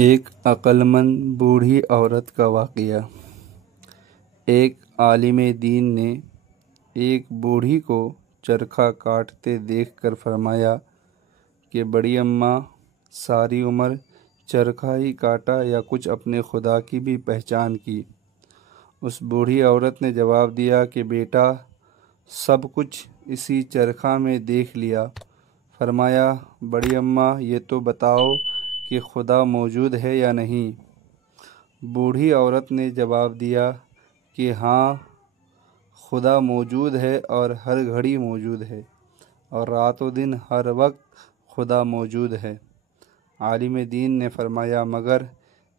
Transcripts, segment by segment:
ایک عقلمند بوڑھی عورت کا واقعہ۔ ایک عالم دین نے ایک بوڑھی کو چرخہ کاٹتے دیکھ کر فرمایا کہ بڑی اماں، ساری عمر چرخہ ہی کاٹا یا کچھ اپنے خدا کی بھی پہچان کی؟ اس بوڑھی عورت نے جواب دیا کہ بیٹا، سب کچھ اسی چرخہ میں دیکھ لیا۔ فرمایا، بڑی اماں، یہ تو بتاؤ کہ خدا موجود ہے یا نہیں؟ بوڑھی عورت نے جواب دیا کہ ہاں، خدا موجود ہے اور ہر گھڑی موجود ہے، اور رات و دن ہر وقت خدا موجود ہے۔ عالم دین نے فرمایا، مگر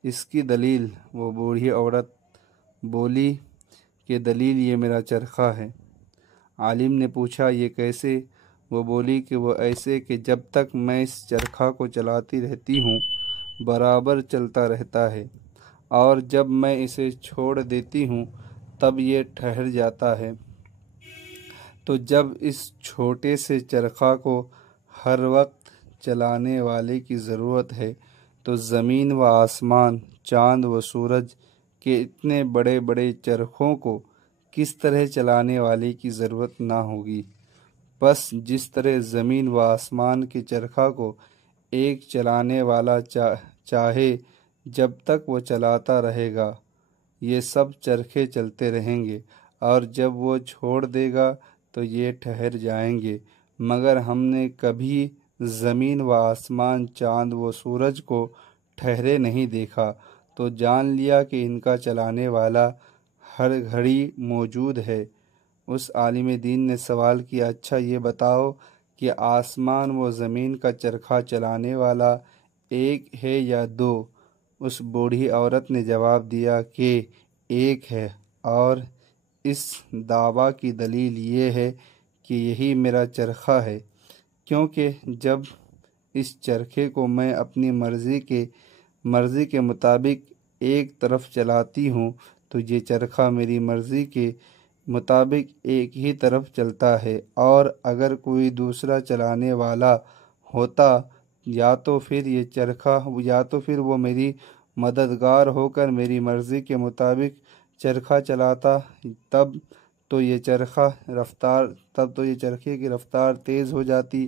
اس کی دلیل؟ وہ بوڑھی عورت بولی کہ دلیل یہ میرا چرخہ ہے۔ عالم نے پوچھا، یہ کیسے؟ وہ بولی کہ وہ ایسے کہ جب تک میں اس چرخہ کو چلاتی رہتی ہوں برابر چلتا رہتا ہے، اور جب میں اسے چھوڑ دیتی ہوں تب یہ ٹھہر جاتا ہے۔ تو جب اس چھوٹے سے چرخہ کو ہر وقت چلانے والے کی ضرورت ہے تو زمین و آسمان، چاند و سورج کے اتنے بڑے بڑے چرخوں کو کس طرح چلانے والے کی ضرورت نہ ہوگی؟ بس جس طرح زمین و آسمان کے چرخہ کو ایک چلانے والا چاہے جب تک وہ چلاتا رہے گا، یہ سب چرخے چلتے رہیں گے، اور جب وہ چھوڑ دے گا تو یہ ٹھہر جائیں گے، مگر ہم نے کبھی زمین و آسمان، چاند و سورج کو ٹھہرے نہیں دیکھا، تو جان لیا کہ ان کا چلانے والا ہر گھڑی موجود ہے۔ اس عالم دین نے سوال کیا، اچھا یہ بتاؤ کہ آسمان و زمین کا چرخہ چلانے والا ایک ہے یا دو؟ اس بوڑھی عورت نے جواب دیا کہ ایک ہے، اور اس دعویٰ کی دلیل یہ ہے کہ یہی میرا چرخہ ہے، کیونکہ جب اس چرخے کو میں اپنی مرضی کے مطابق ایک طرف چلاتی ہوں تو یہ چرخہ میری مرضی کے مطابق ایک ہی طرف چلتا ہے، اور اگر کوئی دوسرا چلانے والا ہوتا یا تو پھر وہ میری مددگار ہو کر میری مرضی کے مطابق چرخہ چلاتا، تب تو یہ چرخے کی رفتار تیز ہو جاتی،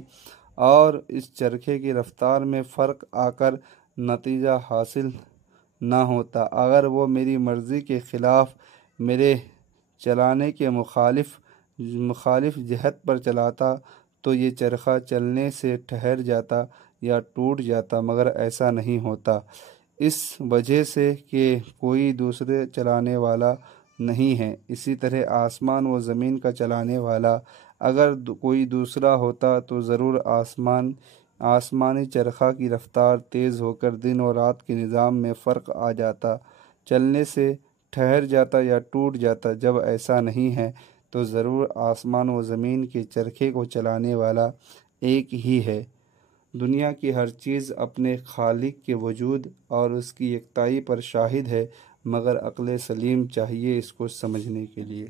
اور اس چرخے کی رفتار میں فرق آ کر نتیجہ حاصل نہ ہوتا۔ اگر وہ میری مرضی کے خلاف، میرے چلانے کے مخالف جہت پر چلاتا تو یہ چرخہ چلنے سے ٹھہر جاتا یا ٹوٹ جاتا، مگر ایسا نہیں ہوتا، اس وجہ سے کہ کوئی دوسرے چلانے والا نہیں ہے۔ اسی طرح آسمان و زمین کا چلانے والا اگر کوئی دوسرا ہوتا تو ضرور آسمانی چرخہ کی رفتار تیز ہو کر دن و رات کے نظام میں فرق آ جاتا، چلنے سے ٹھہر جاتا یا ٹوٹ جاتا۔ جب ایسا نہیں ہے تو ضرور آسمان و زمین کے چرخے کو چلانے والا ایک ہی ہے۔ دنیا کی ہر چیز اپنے خالق کے وجود اور اس کی یکتائی پر شاہد ہے، مگر عقل سلیم چاہیے اس کو سمجھنے کے لیے۔